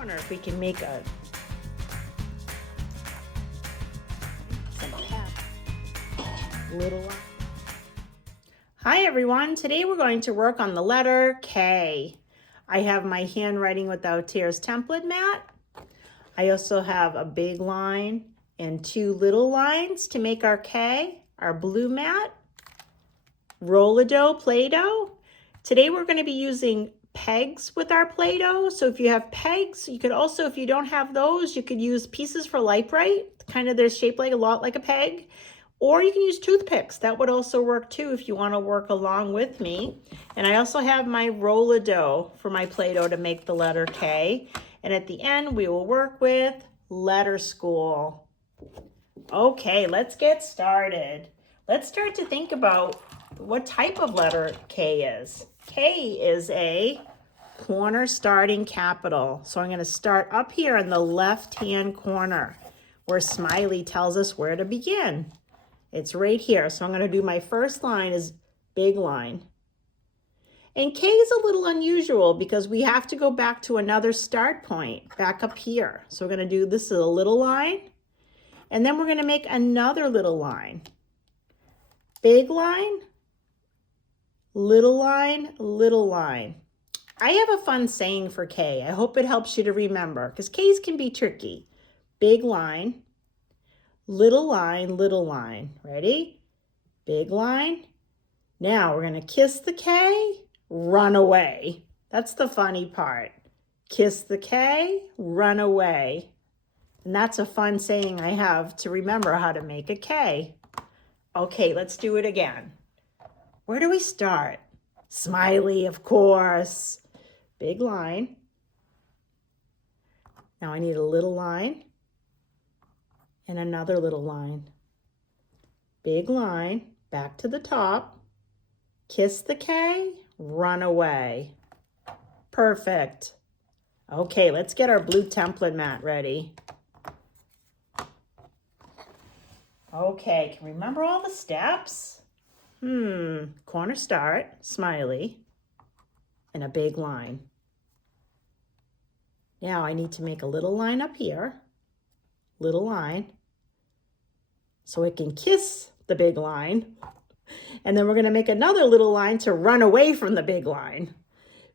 wonder if we can make some little one. Hi everyone, today we're going to work on the letter K. I have my Handwriting Without Tears template mat. I also have a big line and 2 little lines to make our K, our blue mat, Roll-A-Doh, Play-Doh. Today we're going to be using pegs with our Play-Doh. So if you have pegs, you could also, if you don't have those, you could use pieces for Light-Bright. Kind of they're shaped like a lot like a peg. Or you can use toothpicks. That would also work too if you want to work along with me. And I also have my Roll-A-Doh for my Play-Doh to make the letter K. And at the end, we will work with Letter School. Okay, let's get started. Let's start to think about what type of letter K is. K is a corner starting capital. So I'm going to start up here in the left-hand corner where Smiley tells us where to begin. It's right here. So I'm going to do my first line is big line. And K is a little unusual because we have to go back to another start point back up here. So we're going to do this is a little line. And then we're going to make another little line. Big line, little line, little line. I have a fun saying for K. I hope it helps you to remember because K's can be tricky. Big line, little line, little line. Ready? Big line. Now we're going to kiss the K, run away. That's the funny part. Kiss the K, run away. And that's a fun saying I have to remember how to make a K. Okay, let's do it again. Where do we start? Smiley, of course. Big line. Now I need a little line and another little line. Big line, back to the top. Kiss the K, run away. Perfect. Okay, let's get our blue template mat ready. Okay, can we remember all the steps? Corner start, smiley, and a big line. Now I need to make a little line up here, little line, so it can kiss the big line. And then we're going to make another little line to run away from the big line.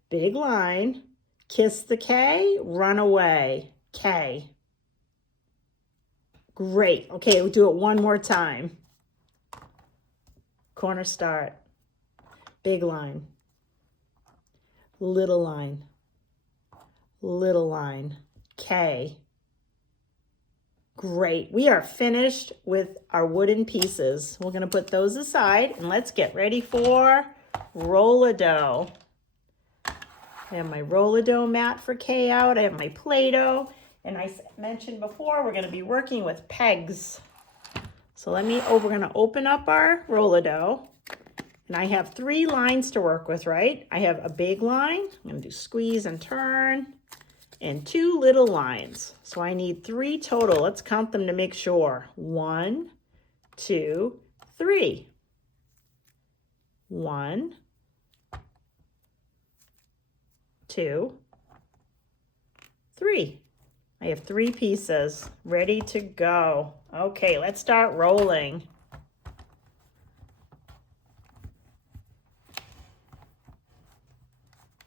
Big line, kiss the K, run away, K. Great. Okay, we'll do it one more time. Corner start, big line, little line, K. Great. We are finished with our wooden pieces. We're going to put those aside and let's get ready for Roll-A-Doh. I have my Roll-A-Doh mat for K out. I have my Play-Doh. And I mentioned before, we're going to be working with pegs. So we're going to open up our Roll-A-Doh. And I have 3 lines to work with, right? I have a big line. I'm going to do squeeze and turn. And 2 little lines. So I need 3 total. Let's count them to make sure. 1, 2, 3. 1, 2, 3. I have 3 pieces ready to go. Okay, let's start rolling.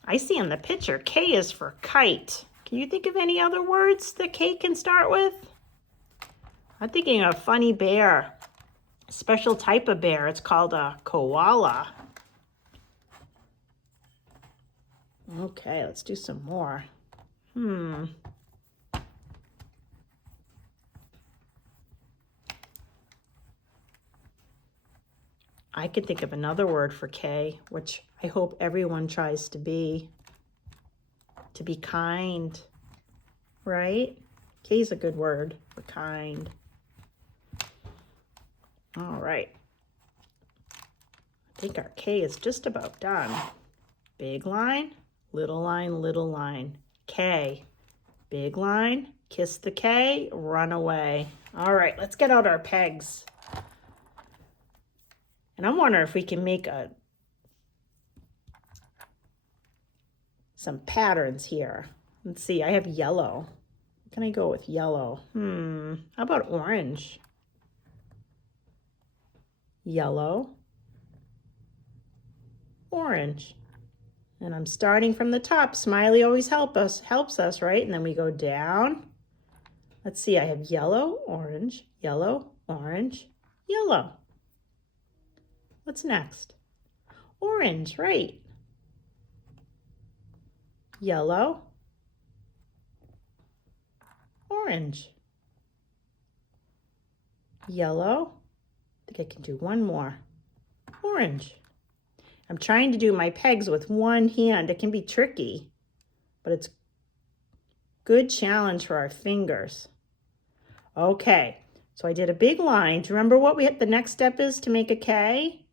I see in the picture, K is for kite. Can you think of any other words that K can start with? I'm thinking of a funny bear, a special type of bear. It's called a koala. Okay, let's do some more. I could think of another word for K, which I hope everyone tries to be kind, right? K is a good word for kind. All right. I think our K is just about done. Big line, little line, K. Big line, kiss the K, run away. All right, let's get out our pegs. And I'm wondering if we can make some patterns here. Let's see, I have yellow. What can I go with yellow? How about orange? Yellow, orange. And I'm starting from the top. Smiley always helps us, right? And then we go down. Let's see, I have yellow, orange, yellow, orange, yellow. What's next? Orange, right? Yellow, orange, yellow. I think I can do one more. Orange. I'm trying to do my pegs with one hand. It can be tricky, but it's good challenge for our fingers. Okay, so I did a big line. Do you remember what the next step is to make a K?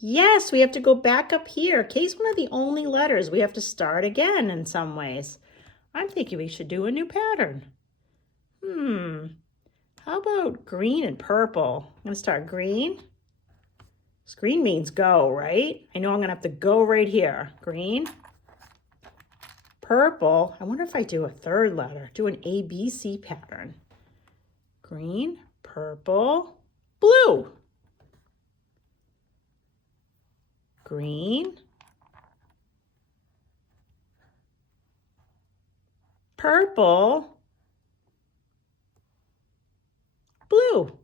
Yes, we have to go back up here. K is one of the only letters. We have to start again in some ways. I'm thinking we should do a new pattern. How about green and purple? I'm going to start green. Green means go, right? I know I'm going to have to go right here. Green, purple. I wonder if I do a third letter. Do an ABC pattern. Green, purple, blue. Green, purple, blue.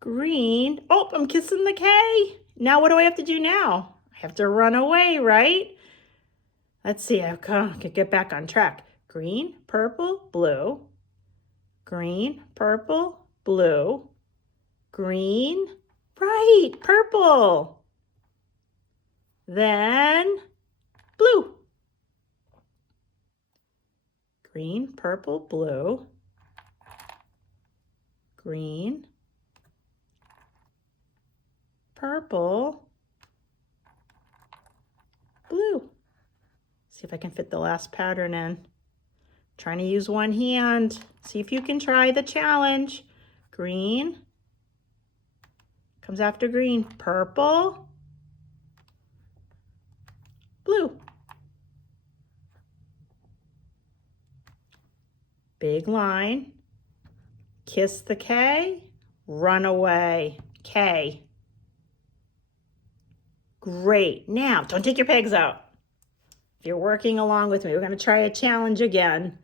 Green. Oh, I'm kissing the K. Now what do I have to do now? I have to run away, right? Let's see, I can get back on track. Green, purple, blue. Green, purple, blue. Green, right, purple. Then blue. Green, purple, blue. Green, purple, blue. See if I can fit the last pattern in. Trying to use one hand. See if you can try the challenge. Green comes after green. Purple, blue. Big line. Kiss the K. Run away. K. Great. Now, don't take your pegs out. If you're working along with me, we're going to try a challenge again.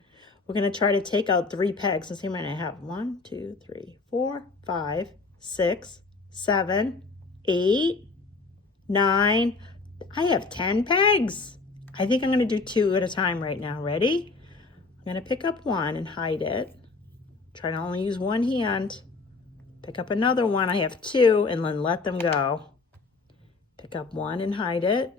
We're going to try to take out 3 pegs. Let's see how many I have. 1, 2, 3, 4, 5, 6, 7, 8, 9. I have 10 pegs. I think I'm going to do 2 at a time right now. Ready? I'm going to pick up one and hide it. Try to only use one hand. Pick up another one. I have 2 and then let them go. Pick up one and hide it.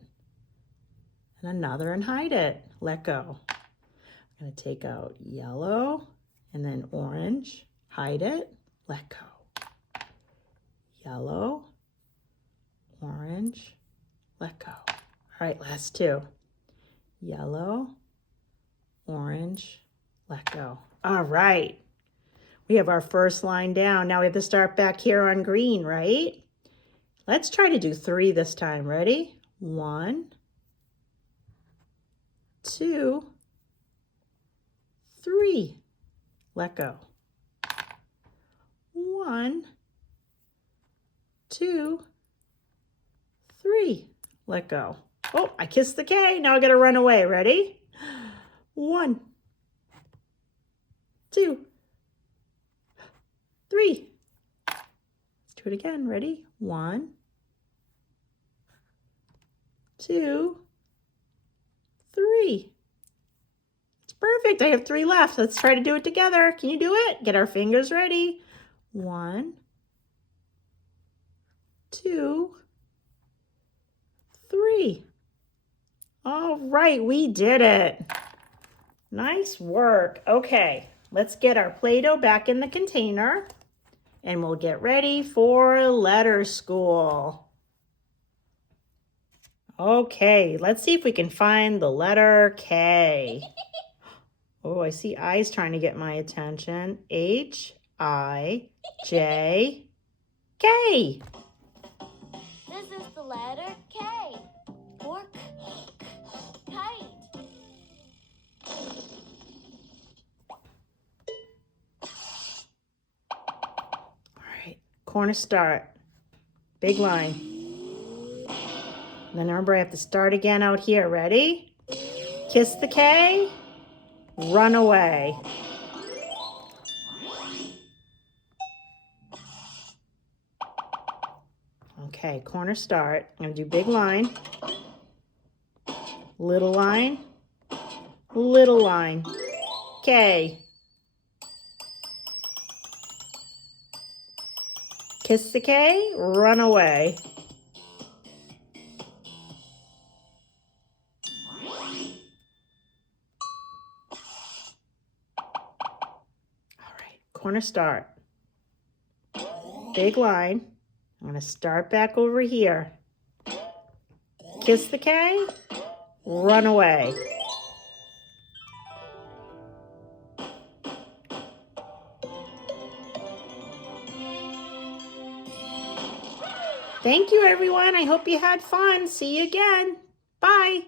And another and hide it. Let go. I'm going to take out yellow and then orange. Hide it. Let go. Yellow, orange, let go. All right, last 2. Yellow, orange, let go. All right. We have our first line down. Now we have to start back here on green, right? Let's try to do 3 this time. Ready? 1, 2, 3. Let go. 1, 2, 3. Let go. Oh, I kissed the K. Now I got to run away. Ready? 1, 2, 3. Let's do it again. Ready? 1, 2, 3. It's perfect. I have 3 left. Let's try to do it together. Can you do it? Get our fingers ready. 1, 2, 3. All right, we did it. Nice work. Okay, let's get our Play-Doh back in the container and we'll get ready for letter school. Okay, let's see if we can find the letter K. Oh, I see eyes trying to get my attention. H-I-J-K. This is the letter K. Pork, kite, corner start, big line. Then remember I have to start again out here. Ready? Kiss the K, run away. Okay, corner start. I'm going to do big line, little line, K. Kiss the K, run away. All right, corner start. Big line. I'm going to start back over here. Kiss the K, run away. Thank you, everyone. I hope you had fun. See you again. Bye.